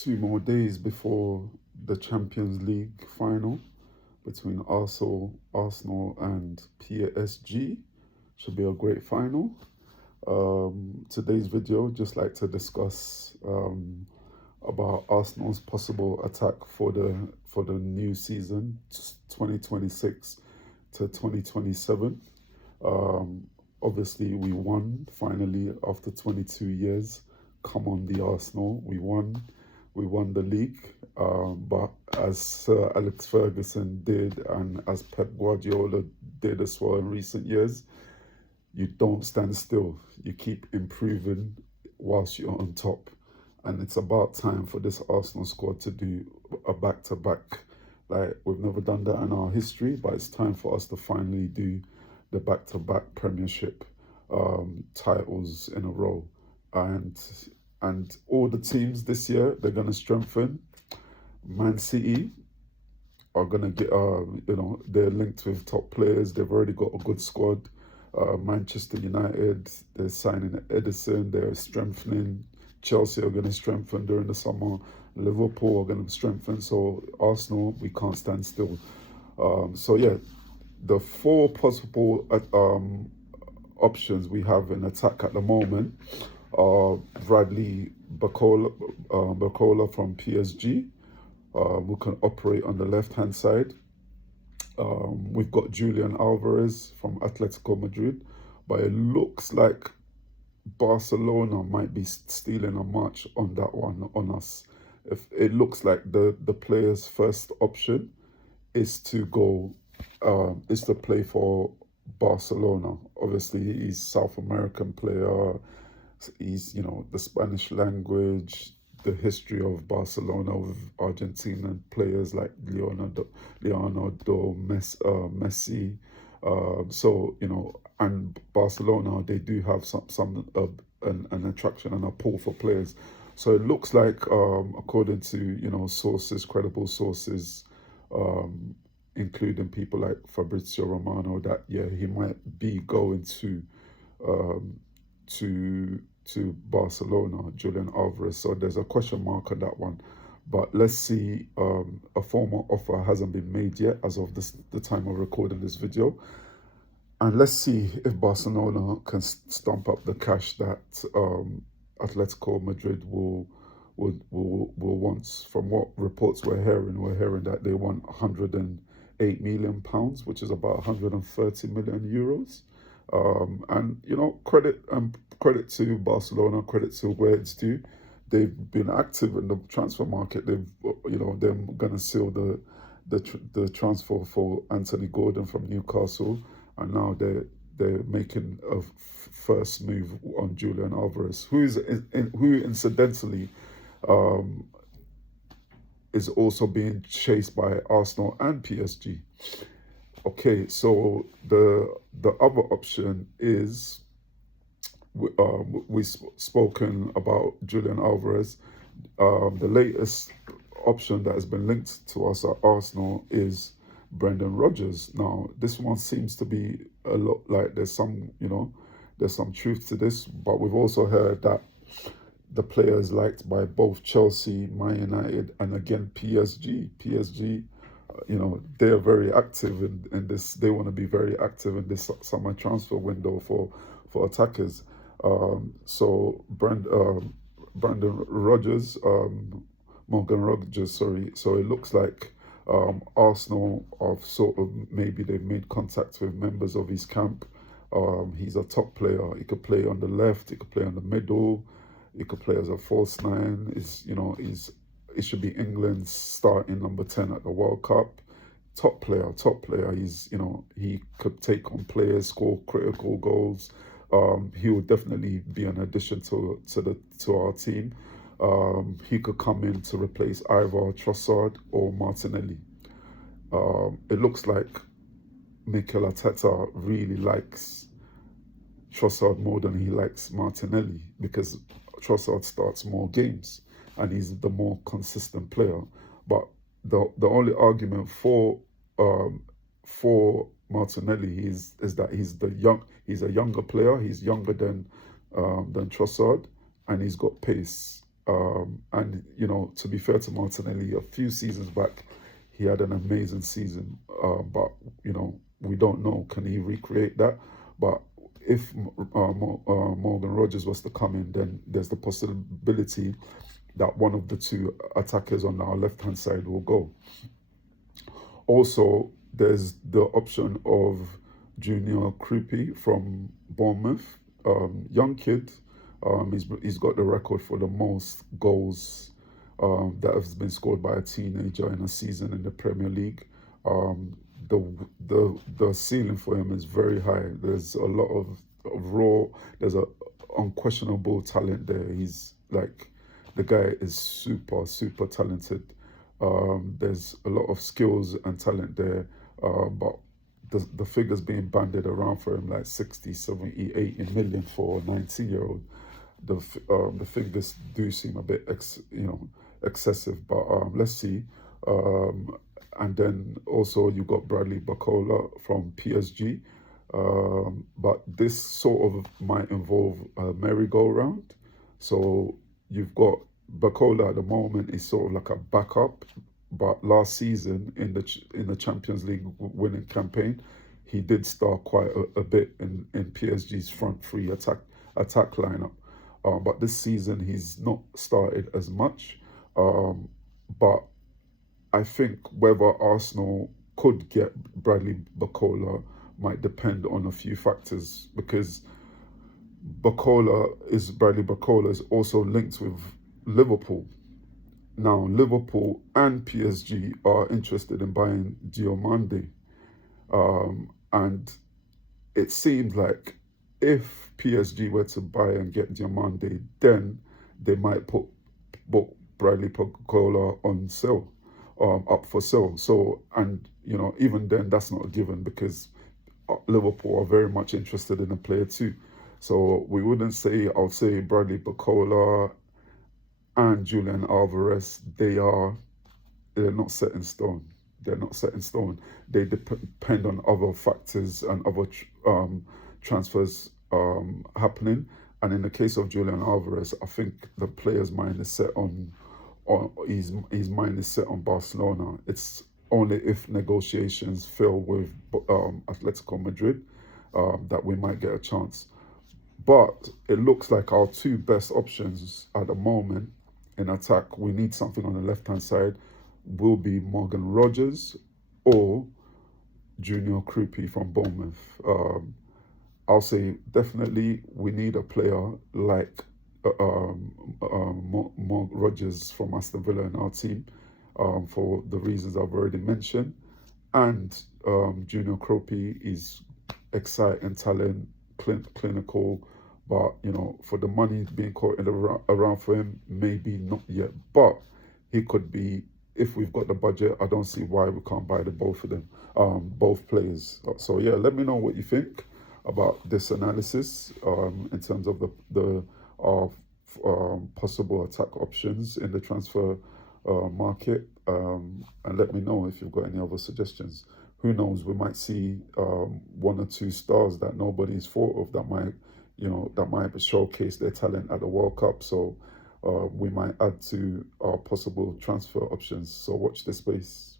2 more days before the Champions League final between Arsenal and PSG. Should be a great final. Today's video, just like to discuss about Arsenal's possible attack for the new season, 2026 to 2027. Obviously, we won finally after 22 years. Come on, the Arsenal, we won. We won the league, but as Sir Alex Ferguson did and as Pep Guardiola did as well in recent years, you don't stand still. You keep improving whilst you're on top. And it's about time for this Arsenal squad to do a back-to-back. Like, we've never done that in our history, but it's time for us to finally do the back-to-back Premiership titles in a row. And all the teams this year, they're going to strengthen. Man City are going to get, they're linked with top players. They've already got a good squad. Manchester United, they're signing Edison, they're strengthening. Chelsea are going to strengthen during the summer. Liverpool are going to strengthen. So Arsenal, we can't stand still. The four possible options we have in attack at the moment are Bradley Barcola from PSG, who can operate on the left-hand side. We've got Julian Alvarez from Atletico Madrid, but it looks like Barcelona might be stealing a march on that one on us. If it looks like the player's first option is to play for Barcelona. Obviously, he's South American player. He's, the Spanish language, the history of Barcelona with Argentinian players like Leonardo Messi. And Barcelona, they do have an attraction and a pull for players. So it looks like, according to, sources, credible sources, including people like Fabrizio Romano, that, he might be going to Barcelona, Julian Alvarez. So there's a question mark on that one. But let's see, a formal offer hasn't been made yet as of the time of recording this video. And let's see if Barcelona can stump up the cash that Atletico Madrid will want. From what reports we're hearing that they want £108 million, which is about 130 million euros. Credit to Barcelona, credit to where it's due. They've been active in the transfer market. They're going to seal the transfer for Anthony Gordon from Newcastle, and now they're making a first move on Julian Alvarez, who incidentally is also being chased by Arsenal and PSG. Okay, so the other option is, we've spoken about Julian Alvarez. The latest option that has been linked to us at Arsenal is Brendan Rodgers. Now, this one seems to be a lot like there's some truth to this, but we've also heard that the player is liked by both Chelsea, Man United, and again PSG. PSG, they're very active in this. They want to be very active in this summer transfer window for attackers. So Brendan Rodgers, Morgan Rodgers, sorry. So it looks like Arsenal have maybe they've made contact with members of his camp. He's a top player. He could play on the left. He could play on the middle. He could play as a false nine. It should be England's starting number 10 at the World Cup. Top player. He could take on players, score critical goals. He would definitely be an addition to our team. He could come in to replace either Trossard or Martinelli. It looks like Mikel Arteta really likes Trossard more than he likes Martinelli, because Trossard starts more games and he's the more consistent player. But the only argument for Martinelli is that he's a younger player. He's younger than Trossard, and he's got pace. And, you know, to be fair to Martinelli, a few seasons back, he had an amazing season. But, you know, we don't know, can he recreate that? But if Morgan Rogers was to come in, then there's the possibility that one of the two attackers on our left-hand side will go. Also, there's the option of Junior Krupi from Bournemouth. Young kid. He's got the record for the most goals that has been scored by a teenager in a season in the Premier League. The the ceiling for him is very high. There's a lot of raw. There's a unquestionable talent there. He's like, the guy is super talented. There's a lot of skills and talent there, but the figures being banded around for him, like 60, 70, 80 million for a 19-year-old, the figures do seem a bit excessive. But let's see. And then also you got Bradley Barcola from PSG. But this sort of might involve a merry-go-round. So you've got Barcola at the moment is sort of like a backup, but last season in the Champions League winning campaign, he did start quite a bit in PSG's front three attack lineup. But this season he's not started as much. But I think whether Arsenal could get Bradley Barcola might depend on a few factors, because Bradley Barcola is also linked with Liverpool. Now, Liverpool and PSG are interested in buying Diomande. And it seems like if PSG were to buy and get Diomande, then they might put Bradley Barcola on sale, up for sale. So, and, you know, even then, that's not a given, because Liverpool are very much interested in the player too. So we wouldn't say, I'll say Bradley Barcola and Julian Alvarez, they're not set in stone. They're not set in stone. They depend on other factors and other transfers happening. And in the case of Julian Alvarez, I think the player's mind is set on his mind is set on Barcelona. It's only if negotiations fail with Atletico Madrid that we might get a chance. But it looks like our two best options at the moment in attack, we need something on the left-hand side, will be Morgan Rogers or Junior Krupi from Bournemouth. I'll say definitely we need a player like Morgan Rogers from Aston Villa in our team, for the reasons I've already mentioned. And Junior Krupi is exciting talent, clinical, but, you know, for the money being quoted around for him, maybe not yet. But he could be, if we've got the budget. I don't see why we can't buy the both of them, both players. So yeah, let me know what you think about this analysis in terms of the possible attack options in the transfer market, and let me know if you've got any other suggestions. Who knows, we might see one or two stars that nobody's thought of that might showcase their talent at the World Cup. So we might add to our possible transfer options. So watch this space.